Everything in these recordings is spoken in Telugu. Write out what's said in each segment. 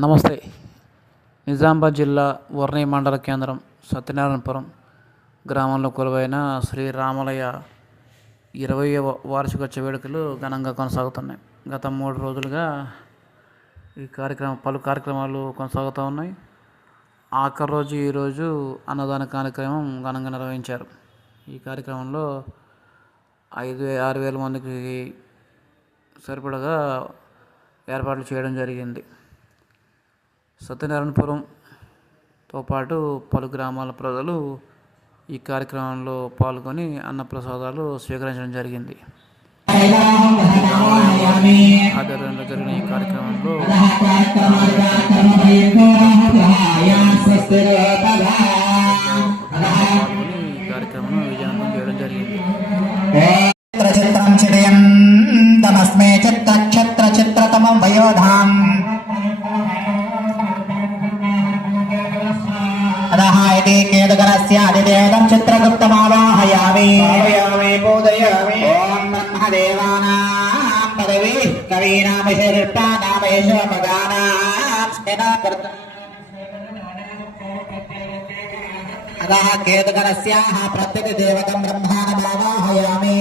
నమస్తే. నిజామాబాద్ జిల్లా వర్ణి మండల కేంద్రం సత్యనారాయణపురం గ్రామంలో కొలువైన శ్రీ రామలయ ఇరవయవ వార్షికోత్సవ వేడుకలు ఘనంగా కొనసాగుతున్నాయి. గత మూడు రోజులుగా ఈ కార్యక్రమం పలు కార్యక్రమాలు కొనసాగుతూ ఉన్నాయి. ఆఖరి రోజు ఈరోజు అన్నదాన కార్యక్రమం ఘనంగా నిర్వహించారు. ఈ కార్యక్రమంలో ఐదు ఆరు వేల మందికి సరిపడగా ఏర్పాట్లు చేయడం జరిగింది. సత్యనారాయణపురంతో పాటు పలు గ్రామాల ప్రజలు ఈ కార్యక్రమంలో పాల్గొని అన్నప్రసాదాలు స్వీకరించడం జరిగింది. ఆధ్వర్యంలో జరిగిన ఈ కార్యక్రమంలో ఈ కార్యక్రమం విజయవంతం చేయడం జరిగింది. చిత్రం చిరయం తమస్మే చిత్త చిత్ర చిత్రతమం వయోధాం इति केतुकरस्यादिदेवं चित्रगुप्तमावाहयामि भावयामि बोधयामि ॐ ब्रह्मदेवानां पदवी कवीनां शिल्पानां यशोपगानां स्थिराकर्तुम् अतः केतुकरस्याः प्रत्यतिदेवकं ब्रह्माणमावाहयामि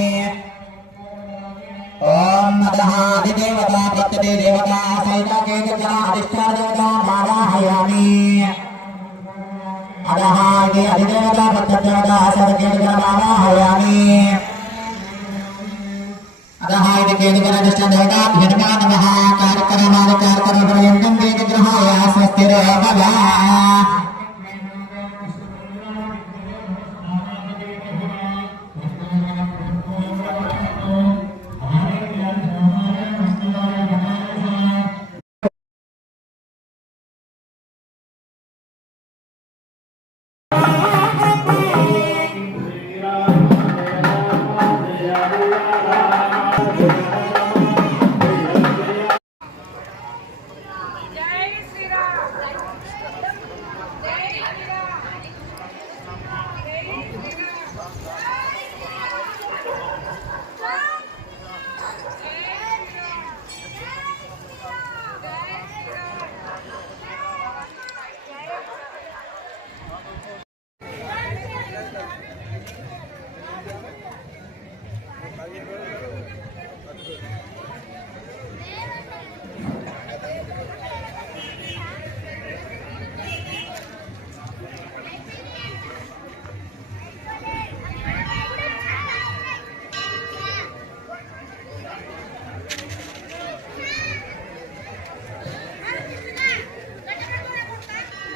ॐ अतः अधिदेवता प्रत्यतिदेवता सैता केतुकरा अधिष्ठादेवता मावाहयामि ఇది అధిదేవతా ప్రత్యదేవతా సైతకేతుజా మావాహయామి అదః ఇది కేతుగణ అధిష్టాదేవతా భ్యనమా నమః కార్యక్రమాది కార్యక్రమపర్యంతం కేతుగ్రహాయ స్వస్తిరేవగా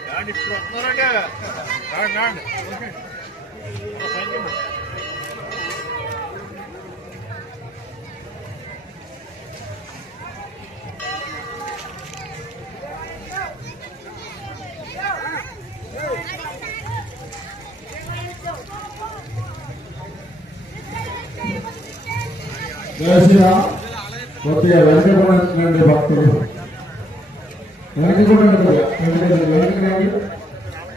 Nah, Nora, Nora, Nora, Nora, Nora, జయశ్రీరా కొద్దిగా వెనకబడినటువంటి భక్తులు. వెనకబడిన వెనకబడి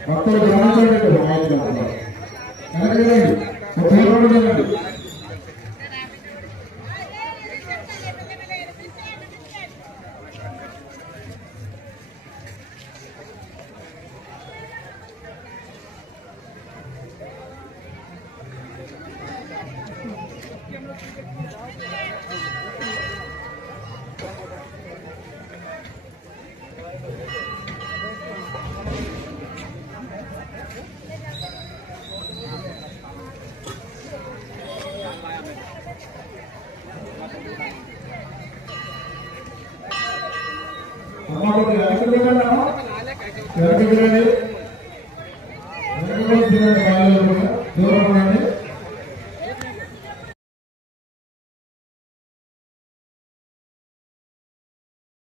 భక్తులు. గమనించండి వెనకబడి ఉపయోగపడండి అమ్మ కొద్దిగా వెనకబడి దూరం